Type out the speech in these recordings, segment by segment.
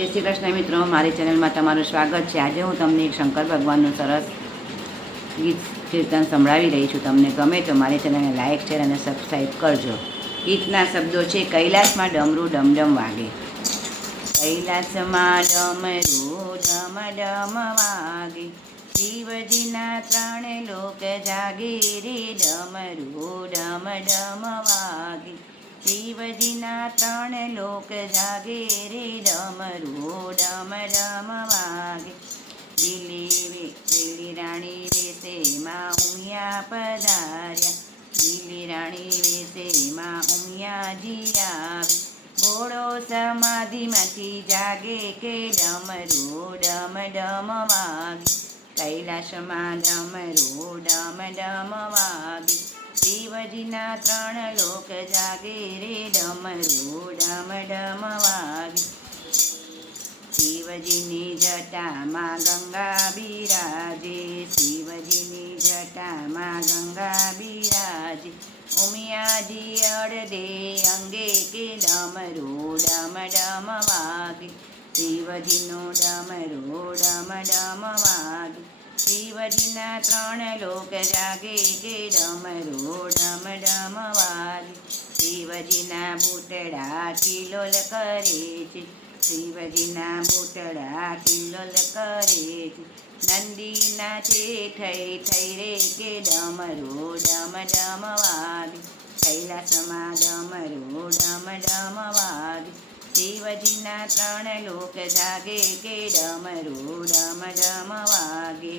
જય શ્રી કૃષ્ણ મિત્રો, મારી ચેનલમાં તમારું સ્વાગત છે। આજે હું તમને એક શંકર ભગવાનનું સરસ ગીત કીર્તન સંભળાવી રહી છું। તમને ગમે તો મારી ચેનલને લાઇક શેર અને સબસ્ક્રાઈબ કરજો। ગીતના શબ્દો છે, કૈલાસમાં ડમરું ડમડમ વાગે, કૈલાસમાં ડમરું ડમ ડમ વાગે, શિવજીના ત્રણે લોક જાગે રે, ડમરું ડમ ડમ વાગે, શિવજીના ત્રણ લોક જાગે રે, ડમરું ડમ ડમ વાગે, લીલી રાણી વેશેમાં ઉમિયા પધાર્યા, લીલી રાણી વેશેમાં ઉમિયાજી આવે, ઘોડો સમાધિમાંથી જાગે કે, ડમરું ડમ ડમ વાગે, કૈલાસમાં ડમરું ડમ ડમ વાગે, શિવજીના ત્રણ લોક જાગે રે, ડમરું ડમ ડમ વાગે, શિવજીની જટામાં ગંગા બિરાજે, શિવજીની જટામાં ગંગા બિરાજે, ઉમિયાજી અડદે અંગે કે, ડમરું ડમ ડમ વાગે, શિવજીનું ડમરું ડમ ડમ વાગે, શિવજીના ત્રણ લોક જાગે કે, ડમરું ડમ ડમ વાગે, શિવજીના બુટડા કિલોલ કરે છે, શિવજીના બુટડા કિલોલ કરે છે, નંદીના છે થઈ થઈ રે કે, ડમરું ડમ ડમ વાગે, કૈલાસમાં ડમરું ડમ ડમ વાગે, શિવજીના ત્રણ લોક જાગે કે, ડમરું ડમ ડમ વાગે,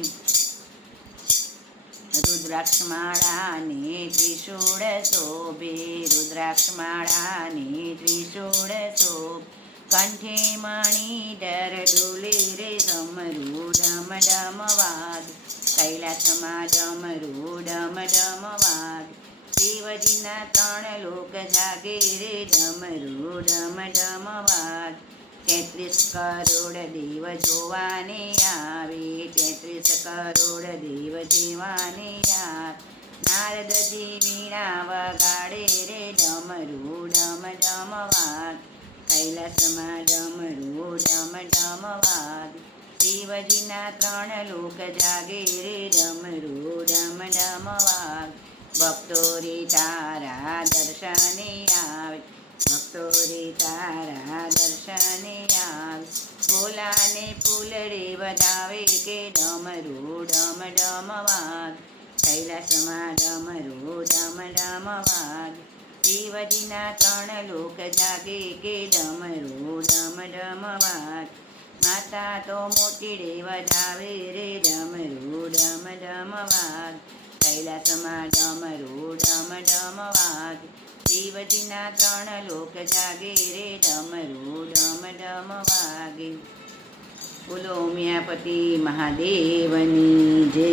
રુદ્રાક્ષમાળાને ત્રિશૂળ શોભે, રુદ્રાક્ષમાળાને ત્રિશૂળ શોભે, કંઠે મણિધર ડોલે રે, ડમરું ડમ ડમ વાગે, કૈલાસમાં ડમરું ડમ ડમ વાગે, શિવજીના ત્રણ લોક જાગે રે, ડમરું ડમ ડમ વાગે, 33 કરોડ દેવ જોવાને આવે, 33 કરોડ દેવ જીવાને આવે, નારદજી વીણા વગાડે રે, ડમરું ડમ ડમ વાગે, કૈલાસમાં ડમરું ડમ ડમ વાગે, શિવજીના ત્રણ લોક જાગે રે, ડમરું ડમ ડમ વાગે, ભક્તો રે તારા દર્શને આવે, ભક્તો રે તારા દર્શને આવે, ભોલાને ફૂલડે વધાવે કે, ડમરું ડમ ડમ વાગે, કૈલાસમાં ડમરું ડમ ડમ વાગે, શિવજીના ત્રણ લોક જાગે કે, ડમરું ડમ ડમ વાગે, માતા તો મોતીડે વધાવે રે, ડમરું ડમ ડમ વાગે, કૈલાસમાં ડમરું ડમ ડમ વાગે, શિવજીના ત્રણ લોક જાગે રે, ડમરું ડમ ડમ વાગે। બોલો ઉમિયાપતિ મહાદેવની જય।